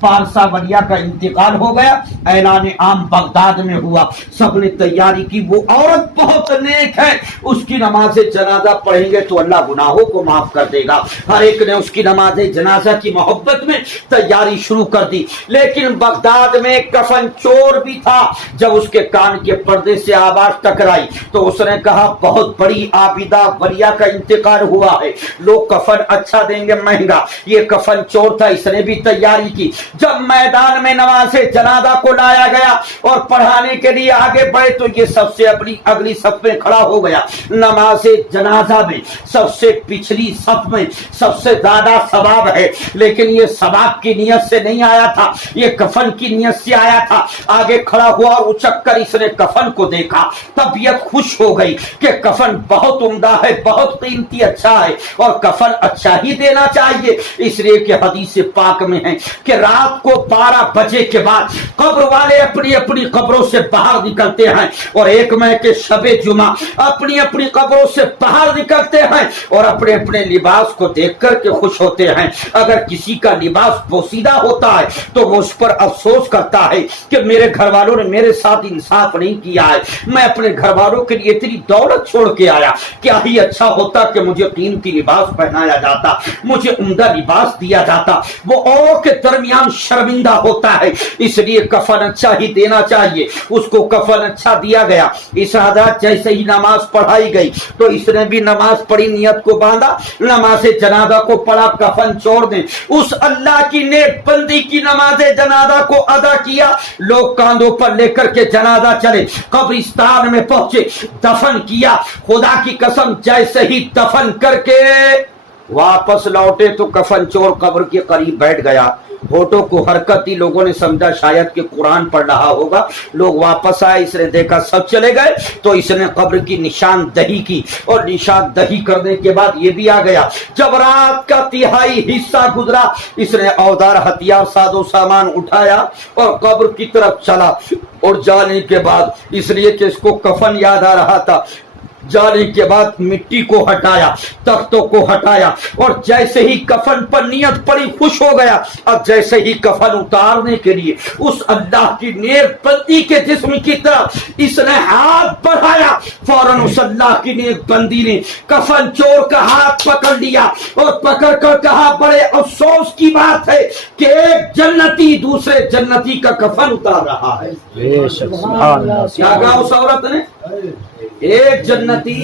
पारसा वलिया का इंतकाल हो गया, ऐलान आम बगदाद में हुआ, सबने तैयारी की, वो औरत बहुत नेक है, उसकी नमाज जनाजा पढ़ेंगे तो अल्लाह गुनाहों को माफ कर देगा। हर एक ने उसकी नमाज जनाजा की मोहब्बत में तैयारी शुरू कर दी। लेकिन बगदाद में कफन चोर भी था। जब उसके कान के पर्दे से आवाज टकराई तो उसने कहा, बहुत बड़ी आबिदा वलिया का इंतकाल हुआ है, लोग कफन अच्छा देंगे महंगा। ये कफन चोर था, इसने भी तैयारी की। जब मैदान में नमाज़े जनाजा को लाया गया और पढ़ाने के लिए आगे बढ़े तो ये सबसे अगली सफ में खड़ा हो गया। नमाज़े जनाजा में सबसे पिछली सफ में सबसे ज्यादा सवाब है, लेकिन ये सवाब की नियत से नहीं आया था, ये कफन की नियत से आया था। आगे खड़ा हुआ और उचक कर इसने कफन को देखा, तबीयत खुश हो गई कि कफन बहुत उम्दा है, बहुत कीमती, अच्छा है और कफन अच्छा ही देना चाहिए। इसलिए कि हदीस पाक में है कि रात को 12 बजे के बाद कब्र वाले अपनी अपनी कब्रों से बाहर निकलते हैं और एक मई के शबे जुमा अपनी अपनी कब्रों से बाहर निकलते हैं और अपने अपने लिबास को देख कर के खुश होते हैं। अगर किसी का लिबास पोसीदा होता है तो वो उस पर अफसोस करता है कि मेरे घर वालों ने मेरे साथ इंसाफ नहीं किया है, मैं अपने घर वालों के लिए इतनी दौलत छोड़ के आया, क्या ही अच्छा होता कि मुझे कीमती लिबास पहनाया जाता, मुझे उम्दा लिबास दिया जाता। वो औरों के दरमियान शर्मिंदा होता है, इसलिए कफन अच्छा ही देना चाहिए। उसको कफन अच्छा दिया गया। इस हज़रत जैसे ही नमाज पढ़ाई गई तो इसने भी नमाज पढ़ी, नियत को बांधा, नमाज जनाजा को पढ़ा, कफन छोड़ दें। उस अल्लाह की नेक बंदी की नमाज जनाजा को अदा किया। लोग कांधों पर लेकर के जनाजा चले, कब्रिस्तान में पहुंचे, दफन किया। खुदा की कसम, जैसे ही दफन करके वापस लौटे तो कफन चोर कब्र के करीब बैठ गया। होठों को हरकत ही, लोगों ने समझा शायद कि कुरान पढ़ रहा होगा। लोग वापस आए, इसने देखा सब चले गए तो इसने कब्र की निशानदही की और निशानदही करने के बाद ये भी आ गया। जब रात का तिहाई हिस्सा गुजरा, इसने औजार हथियार साजो सामान उठाया और कब्र की तरफ चला। और जाने के बाद, इसलिए कि इसको कफन याद आ रहा था, जाने के बाद मिट्टी को हटाया, तख्तों को हटाया और जैसे ही कफन पर नियत पड़ी खुश हो गया। अब जैसे ही कफन उतारने के लिए उस अल्लाह की नेक बंदी के जिस्म की तरफ इसने हाथ बढ़ाया, फौरन उस अल्लाह की नेक बंदी ने कफन चोर का हाथ पकड़ लिया और पकड़ कर कहा, बड़े अफसोस की बात है कि एक जन्नती दूसरे जन्नती का कफन उतार रहा है। क्या कहा उस औरत ने? एक जन्नती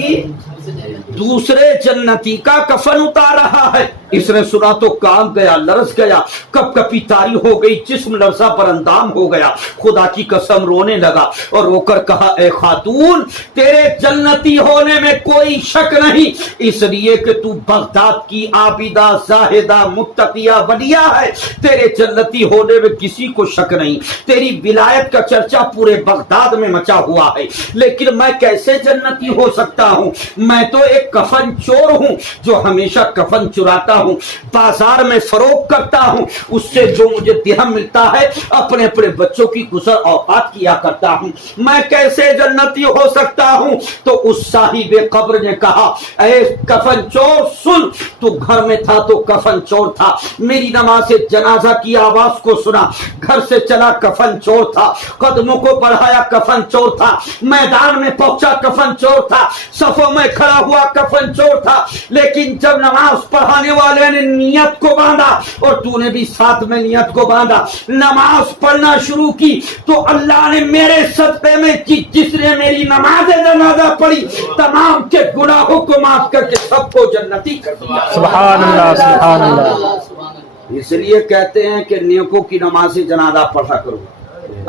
दूसरे जन्नती का कफन उतार रहा है। इसने सुना तो कांप गया, लरस गया, कपकपी तारी हो गई, जिस्म लरसा पर अंदाम हो गया। खुदा की कसम रोने लगा और रोकर कहा, ए खातून, तेरे जन्नती होने में कोई शक नहीं, इसलिए कि तू बगदाद की आबिदा, जाहिदा, मुत्तकिया वलिया है। तेरे जन्नती होने में किसी को शक नहीं, तेरी विलायत का चर्चा पूरे बगदाद में मचा हुआ है। लेकिन मैं कैसे जन्नती हो सकता हूं? मैं तो एक कफन चोर हूं जो हमेशा कफन चुराता हूं, बाजार में फरोख्त करता हूं, उससे जो मुझे दिहम मिलता है अपने अपने बच्चों की गुजर औकात किया करता हूं। मैं कैसे जन्नती हो सकता हूं? तो उस साहिबे कब्र ने कहा, ऐ कफन चोर सुन, तू घर में था तो कफन चोर था, मेरी नमाज जनाजा की आवाज को सुना, घर से चला कफन चोर था, कदमों को बढ़ाया कफन चोर था, मैदान में पहुंचा कफन चोर था, सफों में खड़ा हुआ कफन चोर था। लेकिन जब नमाज पढ़ाने वाले ने नियत को बांधा और तूने भी साथ में नियत को बांधा, नमाज पढ़ना शुरू की तो अल्लाह ने मेरे सदक़े में जिसने मेरी नमाज जनाजा पढ़ी तमाम के गुनाहों को माफ करके सबको जन्नती कर दिया। सुभान अल्लाह, सुभान अल्लाह। इसलिए कहते हैं कि नेकों की नमाज जनाजा पढ़ा करो,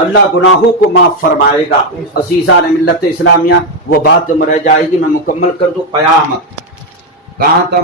अल्लाह गुनाहों को माफ फरमाएगा। असीसान मिल्लत इस्लामिया, वो बात में रह जाएगी, मैं मुकम्मल कर दूं। क़यामत कहाँ तक